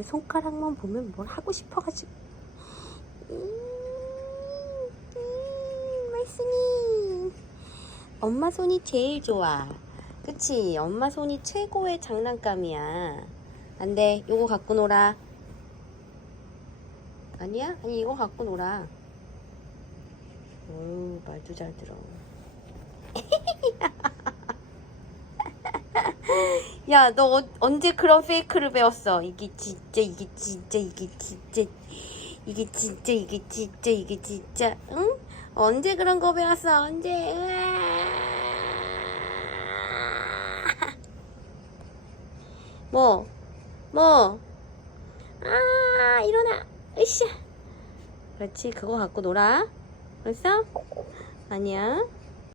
제 손가락만 보면 뭘 하고 싶어가지고. 음, 음, 말순이. 엄마 손이 제일 좋아. 그치? 엄마 손이 최고의 장난감이야. 안 돼. 요거 갖고 놀아. 아니야? 아니, 이거 갖고 놀아. 오, 말도 잘 들어. 야, 너 어- 언제 그런 페이크를 배웠어? 이게 진짜, 이게 진짜, 이게 진짜, 이게 진짜, 이게 진짜, 이게 진짜, 응? 언제 그런 거 배웠어? 언제? 뭐? 뭐? 아, 일어나. 으쌰. 그렇지, 그거 갖고 놀아. 알았어? 아니야.